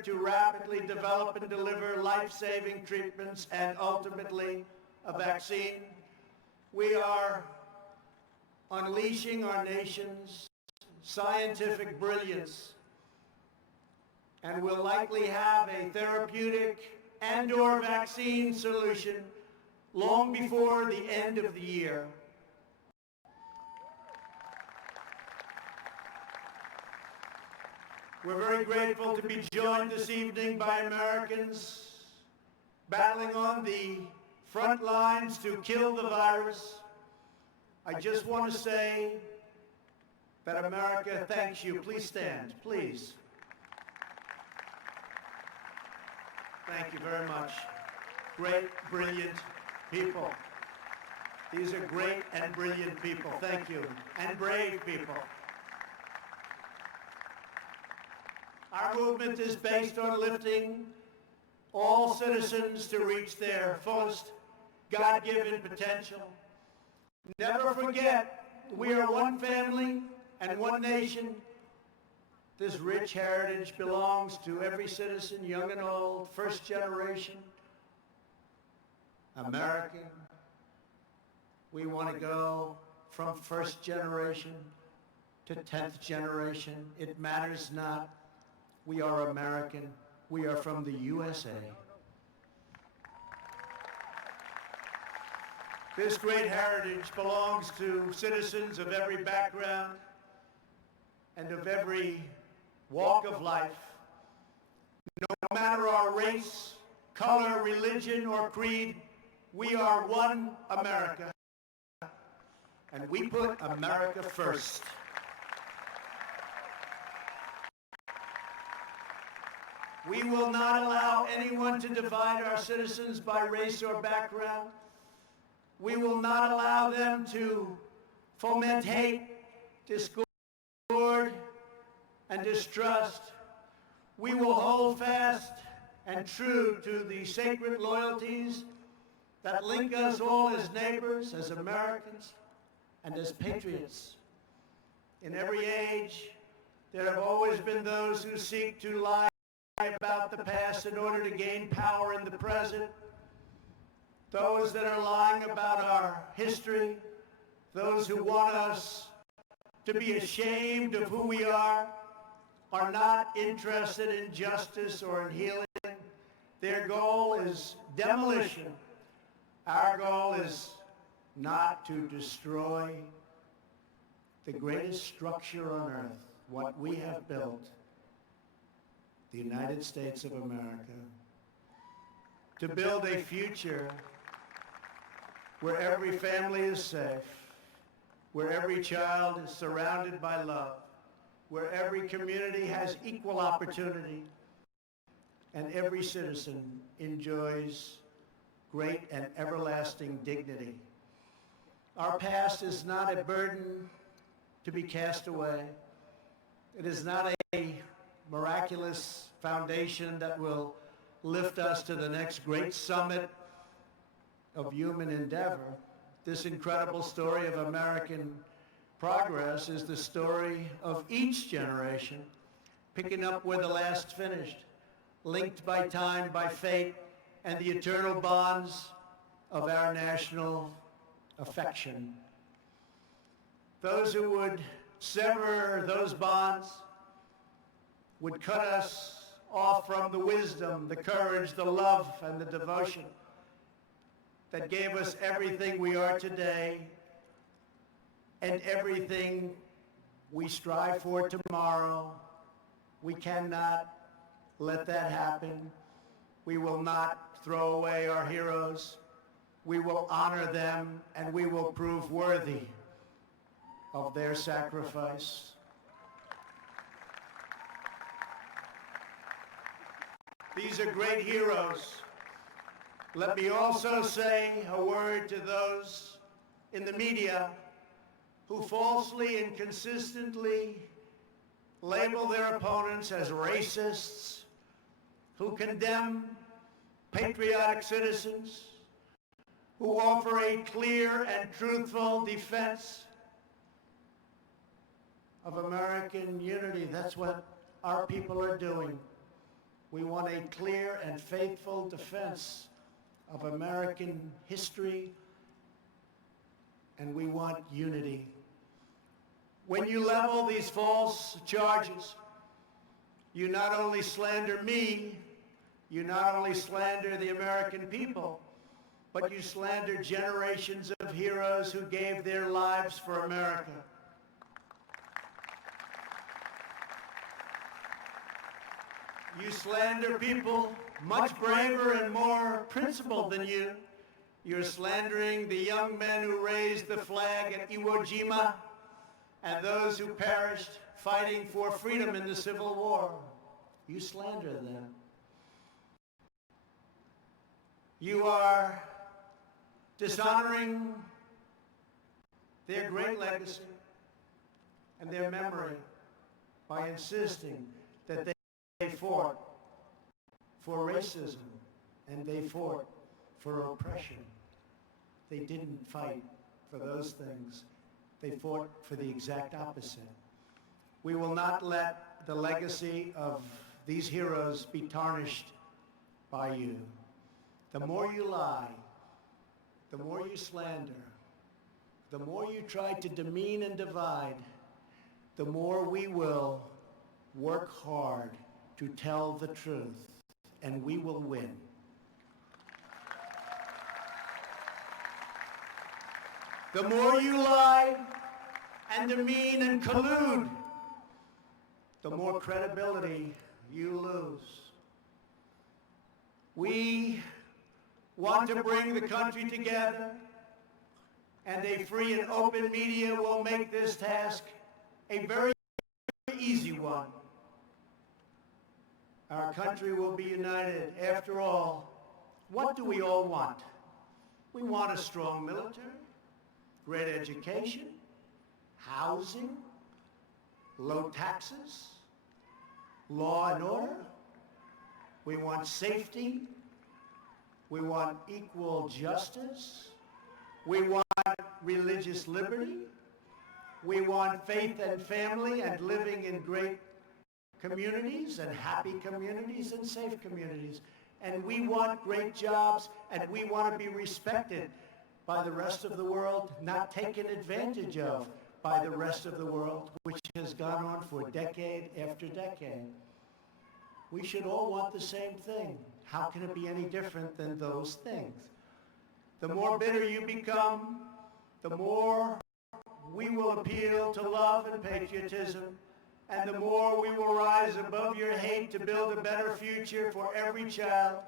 effort to rapidly develop and deliver life-saving treatments and ultimately a vaccine, we are unleashing our nation's scientific brilliance and will likely have a therapeutic and/or vaccine solution long before the end of the year. We're very grateful to be joined this evening by Americans battling on the front lines to kill the virus. I just want to say that America thanks you. Please stand, please. Thank you very much. Great, brilliant people. These are great and brilliant people. Thank you. And brave people. Our movement is based on lifting all citizens to reach their fullest God-given potential. Never forget, we are one family and one nation. This rich heritage belongs to every citizen, young and old, first generation, American. We want to go from first generation to 10th generation. It matters not. We are American. We are from the USA. This great heritage belongs to citizens of every background and of every walk of life. No matter our race, color, religion, or creed, we are one America, and we put America first. We will not allow anyone to divide our citizens by race or background. We will not allow them to foment hate, discord, and distrust. We will hold fast and true to the sacred loyalties that link us all as neighbors, as Americans, and as patriots. In every age, there have always been those who seek to lie about the past in order to gain power in the present. Those that are lying about our history, those who want us to be ashamed of who we are not interested in justice or in healing. Their goal is demolition. Our goal is not to destroy the greatest structure on earth, what we have built, the United States of America, to build a future where every family is safe, where every child is surrounded by love, where every community has equal opportunity, and every citizen enjoys great and everlasting dignity. Our past is not a burden to be cast away. It is not a miraculous foundation that will lift us to the next great summit of human endeavor. This incredible story of American progress is the story of each generation, picking up where the last finished, linked by time, by fate, and the eternal bonds of our national affection. Those who would sever those bonds would cut us off from the wisdom, the courage, the love, and the devotion that gave us everything we are today and everything we strive for tomorrow. We cannot let that happen. We will not throw away our heroes. We will honor them, and we will prove worthy of their sacrifice. These are great heroes. Let me also say a word to those in the media who falsely and consistently label their opponents as racists, who condemn patriotic citizens, who offer a clear and truthful defense of American unity. That's what our people are doing. We want a clear and faithful defense of American history, and we want unity. When you level these false charges, you not only slander me, you not only slander the American people, but you slander generations of heroes who gave their lives for America. You slander people much braver and more principled than you. You're slandering the young men who raised the flag at Iwo Jima and those who perished fighting for freedom in the Civil War. You slander them. You are dishonoring their great legacy and their memory by insisting that they fought for racism and they fought for oppression. They didn't fight for those things. They fought for the exact opposite. We will not let the legacy of these heroes be tarnished by you. The more you lie, the more you slander, the more you try to demean and divide, the more we will work hard to tell the truth, and we will win. The more you lie and demean and collude, the more credibility you lose. We want to bring the country together, and a free and open media will make this task a very easy one. Our country will be united. After all, what do we all want? We want a strong military, great education, housing, low taxes, law and order. We want safety. We want equal justice. We want religious liberty. We want faith and family and living in great communities and happy communities and safe communities. And we want great jobs, and we want to be respected by the rest of the world, not taken advantage of by the rest of the world, which has gone on for decade after decade. We should all want the same thing. How can it be any different than those things? The more bitter you become, the more we will appeal to love and patriotism, and the more we will rise above your hate to build a better future for every child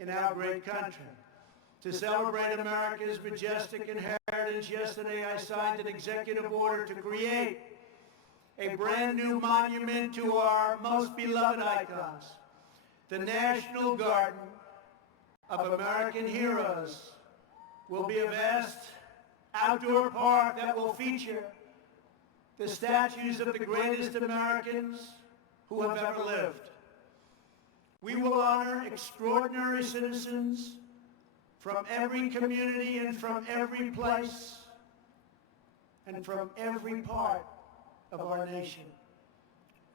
in our great country. To celebrate America's majestic inheritance, yesterday I signed an executive order to create a brand new monument to our most beloved icons, the National Garden of American Heroes. Will be a vast outdoor park that will feature the statues of the greatest Americans who have ever lived. We will honor extraordinary citizens from every community and from every place and from every part of our nation.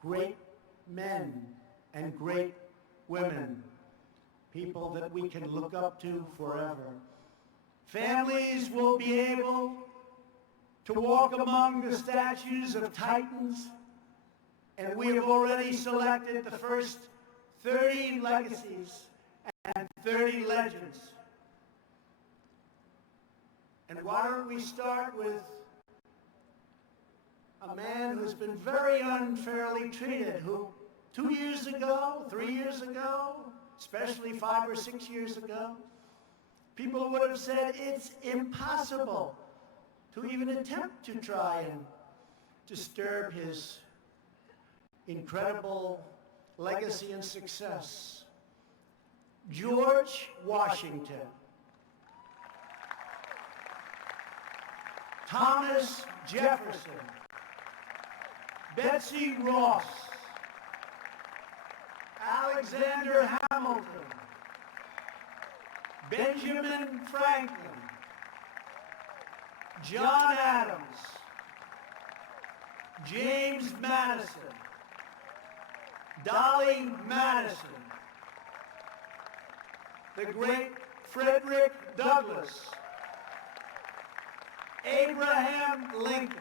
Great men and great women, people that we can look up to forever. Families will be able to walk among the statues of titans, and we have already selected the first 30 legacies and 30 legends. And why don't we start with a man who's been very unfairly treated, who 2 years ago, 3 years ago, especially 5 or 6 years ago, people would have said it's impossible to even attempt to try and disturb his incredible legacy and success. George Washington, Thomas Jefferson, Betsy Ross, Alexander Hamilton, Benjamin Franklin, John Adams, James Madison, Dolly Madison, the great Frederick Douglass, Abraham Lincoln,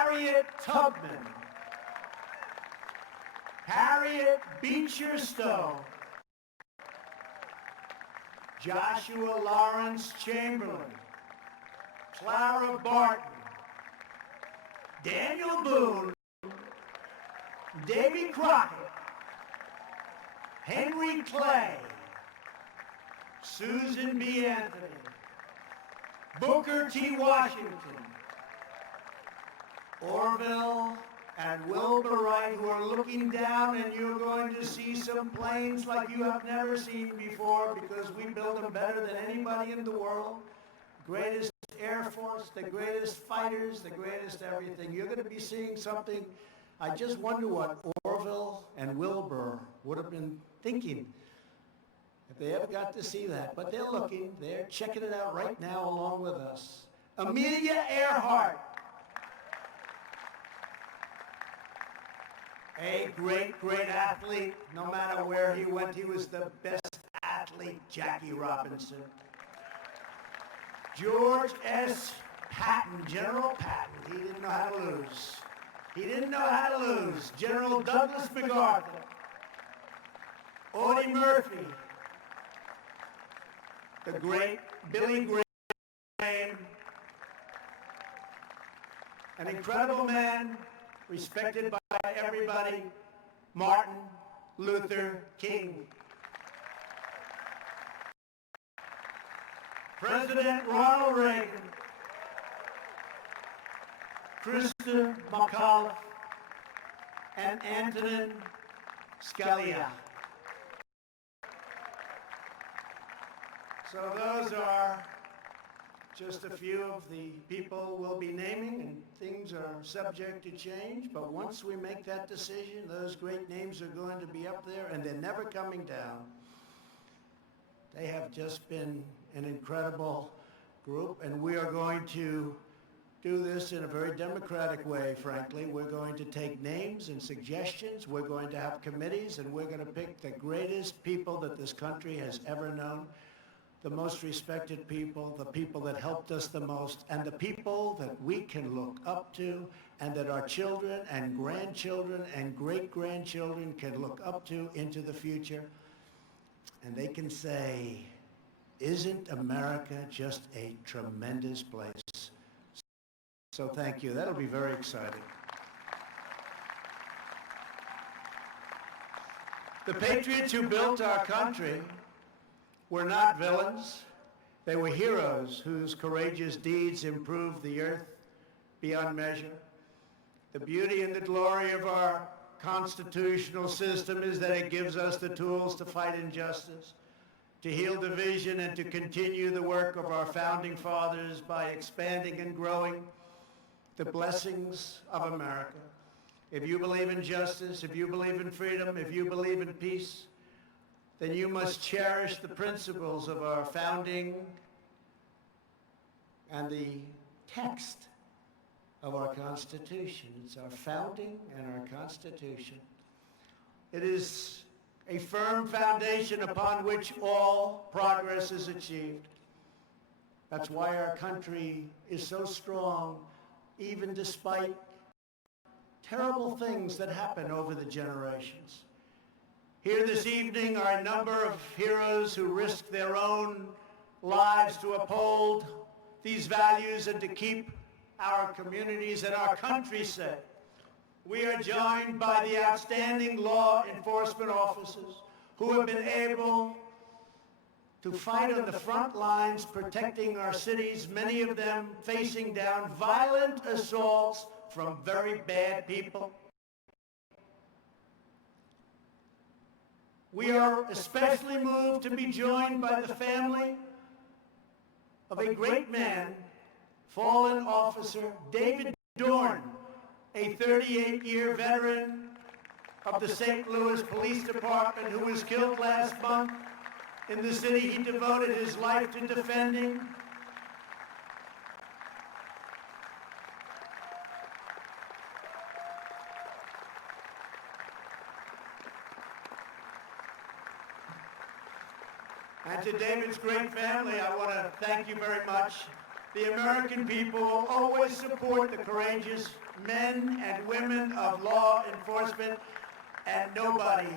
Harriet Tubman, Harriet Beecher Stowe, Joshua Lawrence Chamberlain, Clara Barton, Daniel Boone, Davy Crockett, Henry Clay, Susan B. Anthony, Booker T. Washington, Orville and Wilbur Wright, who are looking down, and you're going to see some planes like you have never seen before, because we build them better than anybody in the world. Greatest Air Force, the greatest fighters, the greatest everything. You're going to be seeing something. I just wonder what Orville and Wilbur would have been thinking if they ever got to see that. But they're looking, they're checking it out right now along with us. Amelia Earhart, a great, great athlete. No matter where he went, he was the best athlete, Jackie Robinson. George S. Patton, General Patton, he didn't know how to lose. He didn't know how to lose. General Douglas MacArthur, Audie Murphy, the great Billy Graham, an incredible man, respected by everybody, Martin Luther King. President Ronald Reagan, Christa McAuliffe, and Antonin Scalia. So those are just a few of the people we'll be naming, and things are subject to change, but once we make that decision, those great names are going to be up there, and they're never coming down. They have just been an incredible group, and we are going to do this in a very democratic way, frankly. We're going to take names and suggestions. We're going to have committees, and we're going to pick the greatest people that this country has ever known, the most respected people, the people that helped us the most, and the people that we can look up to, and that our children and grandchildren and great-grandchildren can look up to into the future. And they can say, isn't America just a tremendous place? So thank you. That'll be very exciting. The patriots who built our country were not villains. They were heroes whose courageous deeds improved the earth beyond measure. The beauty and the glory of our constitutional system is that it gives us the tools to fight injustice, to heal division, and to continue the work of our founding fathers by expanding and growing the blessings of America. If you believe in justice, if you believe in freedom, if you believe in peace, then you must cherish the principles of our founding and the text of our Constitution. It's our founding and our Constitution. It is a firm foundation upon which all progress is achieved. That's why our country is so strong, even despite terrible things that happen over the generations. Here this evening are a number of heroes who risked their own lives to uphold these values and to keep our communities and our country safe. We are joined by the outstanding law enforcement officers who have been able to fight on the front lines protecting our cities, many of them facing down violent assaults from very bad people. We are especially moved to be joined by the family of a great man, fallen officer David Dorn, a 38-year veteran of the St. Louis Police Department who was killed last month in the city he devoted his life to defending. And to David's great family, I want to thank you very much. The American people will always support the courageous men and women of law enforcement, and nobody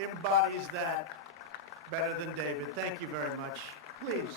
embodies that better than David. Thank you very much. Please.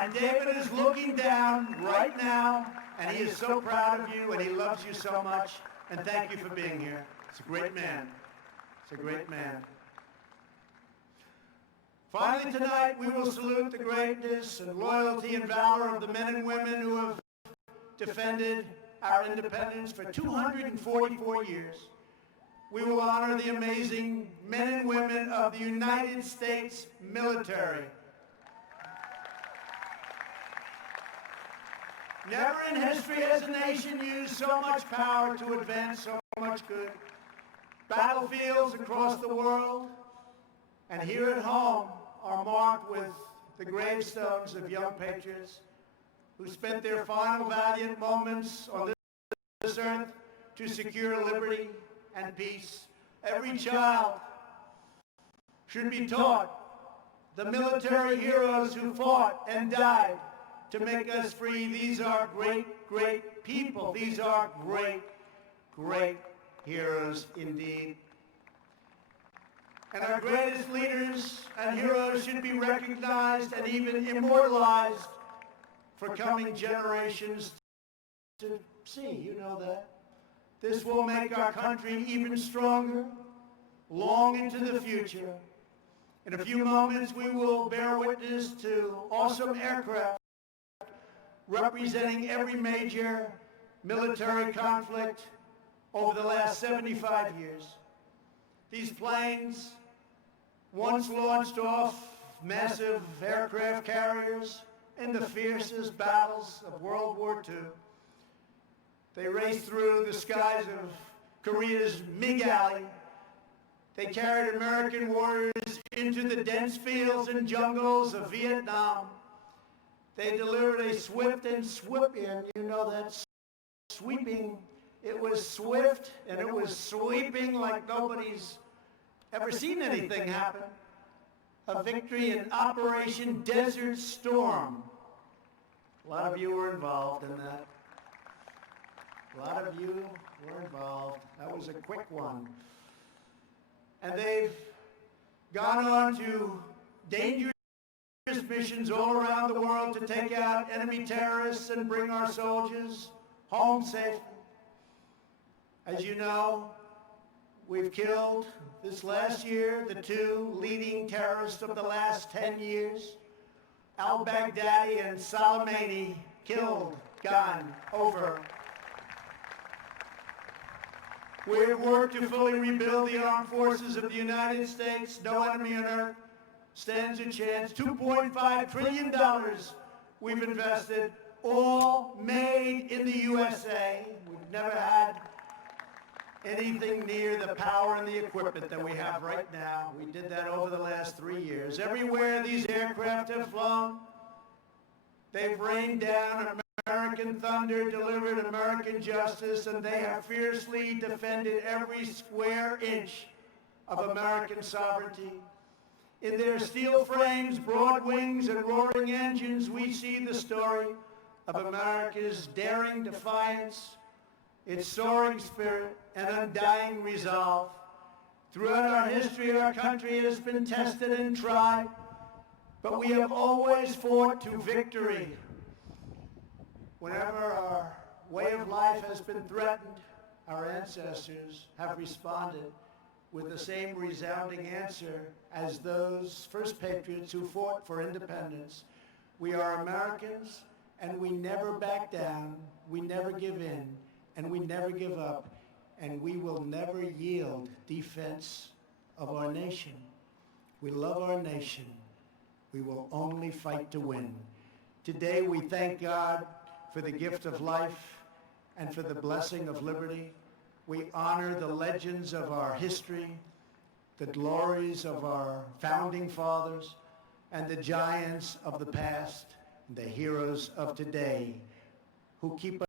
And David is looking down right now, and he is so proud of you, and he loves you so much. And thank you for being here. It's a great man. It's a great man. Finally tonight, we will salute the greatness and loyalty and valor of the men and women who have defended our independence for 244 years. We will honor the amazing men and women of the United States military. Never in history has a nation used so much power to advance so much good. Battlefields across the world and here at home are marked with the gravestones of young patriots who spent their final valiant moments on this earth to secure liberty and peace. Every child should be taught the military heroes who fought and died to make us free. These are great, great people. These are great, great heroes indeed. And our greatest leaders and heroes should be recognized and even immortalized for coming generations to see. You know that. This will make our country even stronger long into the future. In a few moments, we will bear witness to awesome aircraft representing every major military conflict over the last 75 years. These planes once launched off massive aircraft carriers in the fiercest battles of World War II. They raced through the skies of Korea's MiG Alley. They carried American warriors into the dense fields and jungles of Vietnam. They delivered a swift and sweeping, you know that sweeping, it was swift and it was sweeping like nobody's ever seen anything happen. A victory in Operation Desert Storm. A lot of you were involved in that. A lot of you were involved. That was a quick one. And they've gone on to dangerous missions all around the world to take out enemy terrorists and bring our soldiers home safely. As you know, we've killed this last year the two leading terrorists of the last 10 years, al-Baghdadi and Soleimani, killed, gone, over. We have worked to fully rebuild the armed forces of the United States. No enemy on earth stands a chance. $2.5 trillion we've invested, all made in the USA. We've never had anything near the power and the equipment that we have right now. We did that over the last 3 years. Everywhere these aircraft have flown, they've rained down American thunder, delivered American justice, and they have fiercely defended every square inch of American sovereignty. In their steel frames, broad wings, and roaring engines, we see the story of America's daring defiance, its soaring spirit, and undying resolve. Throughout our history, our country has been tested and tried, but we have always fought to victory. Whenever our way of life has been threatened, our ancestors have responded with the same resounding answer as those first patriots who fought for independence. We are Americans, and we never back down, we never give in, and we never give up, and we will never yield defense of our nation. We love our nation, We will only fight to win. Today we thank God for the gift of life and for the blessing of liberty. We honor the legends of our history, the glories of our founding fathers, and the giants of the past, the heroes of today, who keep us